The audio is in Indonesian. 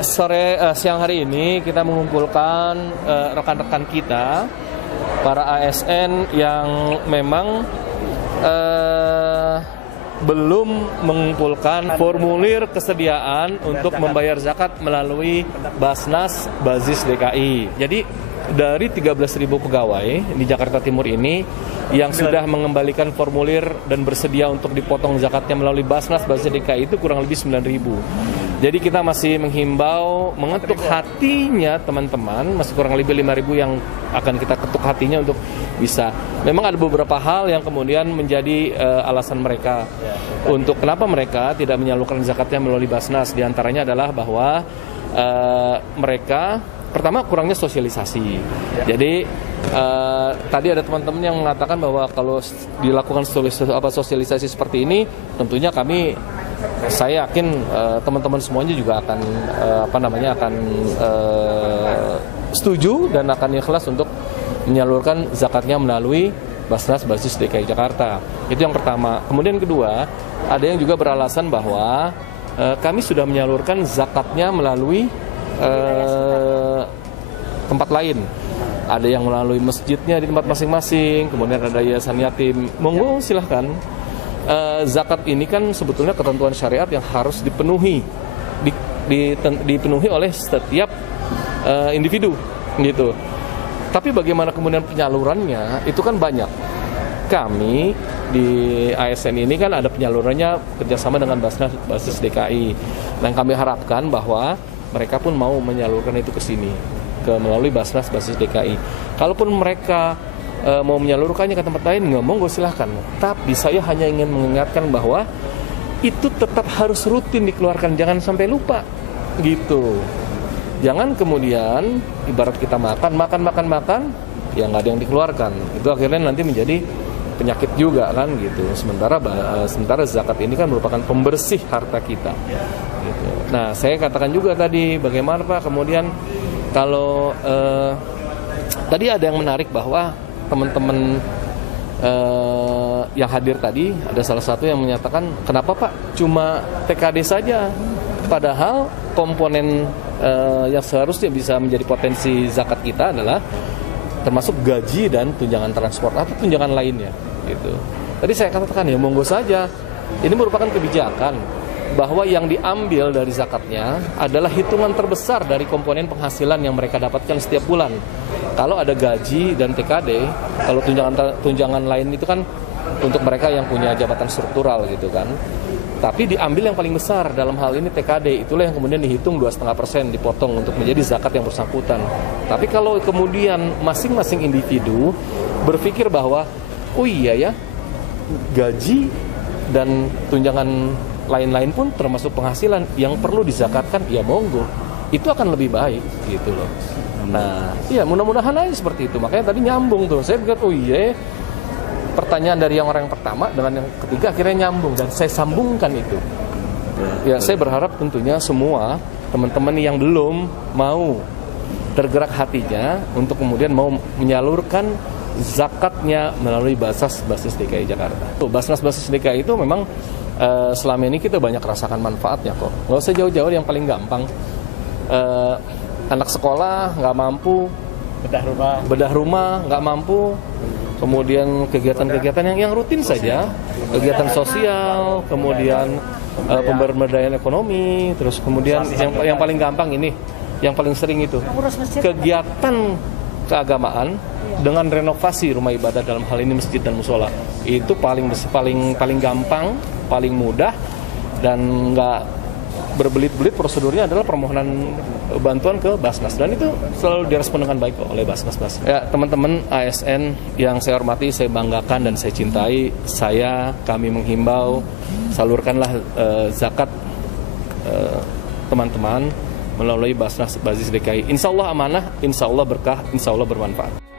Ya, siang hari ini kita mengumpulkan rekan-rekan kita, para ASN yang memang belum mengumpulkan formulir kesediaan untuk membayar zakat melalui Basnas Basis DKI. Jadi dari 13.000 pegawai di Jakarta Timur ini yang sudah mengembalikan formulir dan bersedia untuk dipotong zakatnya melalui Basnas Basis DKI itu kurang lebih 9.000. Jadi kita masih menghimbau, mengetuk hatinya teman-teman, masih kurang lebih 5.000 yang akan kita ketuk hatinya untuk bisa. Memang ada beberapa hal yang kemudian menjadi alasan mereka untuk kenapa mereka tidak menyalurkan zakatnya melalui Basnas. Di antaranya adalah bahwa mereka pertama kurangnya sosialisasi. Jadi tadi ada teman-teman yang mengatakan bahwa kalau dilakukan sosialisasi seperti ini, tentunya saya yakin teman-teman semuanya juga akan setuju dan akan ikhlas untuk menyalurkan zakatnya melalui Basnas Basis DKI Jakarta. Itu yang pertama. Kemudian kedua, ada yang juga beralasan bahwa kami sudah menyalurkan zakatnya melalui tempat lain. Ada yang melalui masjidnya di tempat masing-masing, kemudian ada yayasan yatim. Monggo silahkan. Zakat ini kan sebetulnya ketentuan syariat yang harus dipenuhi oleh setiap individu gitu. Tapi bagaimana kemudian penyalurannya itu kan banyak. Kami di ASN ini kan ada penyalurannya kerjasama dengan Basnas Basis DKI. Dan kami harapkan bahwa mereka pun mau menyalurkan itu ke sini, melalui Basnas Basis DKI. Kalaupun mereka mau menyalurkannya ke tempat lain, monggo silahkan. Tapi saya hanya ingin mengingatkan bahwa itu tetap harus rutin dikeluarkan, jangan sampai lupa gitu. Jangan kemudian ibarat kita makan, ya nggak ada yang dikeluarkan. Itu akhirnya nanti menjadi penyakit juga kan gitu. Sementara zakat ini kan merupakan pembersih harta kita. Gitu. Nah, saya katakan juga tadi bagaimana Pak kemudian kalau tadi ada yang menarik bahwa teman-teman yang hadir tadi ada salah satu yang menyatakan kenapa Pak cuma TKD saja, padahal komponen yang seharusnya bisa menjadi potensi zakat kita adalah termasuk gaji dan tunjangan transport atau tunjangan lainnya gitu. Tadi saya katakan ya monggo saja, ini merupakan kebijakan bahwa yang diambil dari zakatnya adalah hitungan terbesar dari komponen penghasilan yang mereka dapatkan setiap bulan. Kalau ada gaji dan TKD, kalau tunjangan lain itu kan untuk mereka yang punya jabatan struktural gitu kan. Tapi diambil yang paling besar dalam hal ini TKD, itulah yang kemudian dihitung 2,5% dipotong untuk menjadi zakat yang bersangkutan. Tapi kalau kemudian masing-masing individu berpikir bahwa oh iya ya, gaji dan tunjangan lain-lain pun termasuk penghasilan yang perlu dizakatkan, ya monggo, itu akan lebih baik gitu loh. Nah, ya mudah-mudahan aja seperti itu. Makanya tadi nyambung tuh. Saya pikir oh iya, pertanyaan dari yang orang yang pertama dengan yang ketiga akhirnya nyambung dan saya sambungkan itu. Ya, saya berharap tentunya semua teman-teman yang belum mau tergerak hatinya untuk kemudian mau menyalurkan zakatnya melalui Basnas Basis DKI Jakarta. Basnas Basis DKI itu memang selama ini kita banyak rasakan manfaatnya kok. Nggak usah jauh-jauh, yang paling gampang. Anak sekolah nggak mampu, bedah rumah nggak mampu, kemudian kegiatan-kegiatan yang rutin saja, kegiatan sosial, kemudian pemberdayaan ekonomi, terus kemudian yang paling gampang ini, yang paling sering itu kegiatan keagamaan dengan renovasi rumah ibadah, dalam hal ini masjid dan musola. Itu paling gampang, paling mudah, dan nggak berbelit-belit. Prosedurnya adalah permohonan bantuan ke Basnas, dan itu selalu direspon dengan baik oleh Basnas. Ya, teman-teman ASN yang saya hormati, saya banggakan dan saya cintai, kami menghimbau salurkanlah zakat teman-teman melalui Basnas Basis DKI. Insya Allah amanah, insya Allah berkah, insya Allah bermanfaat.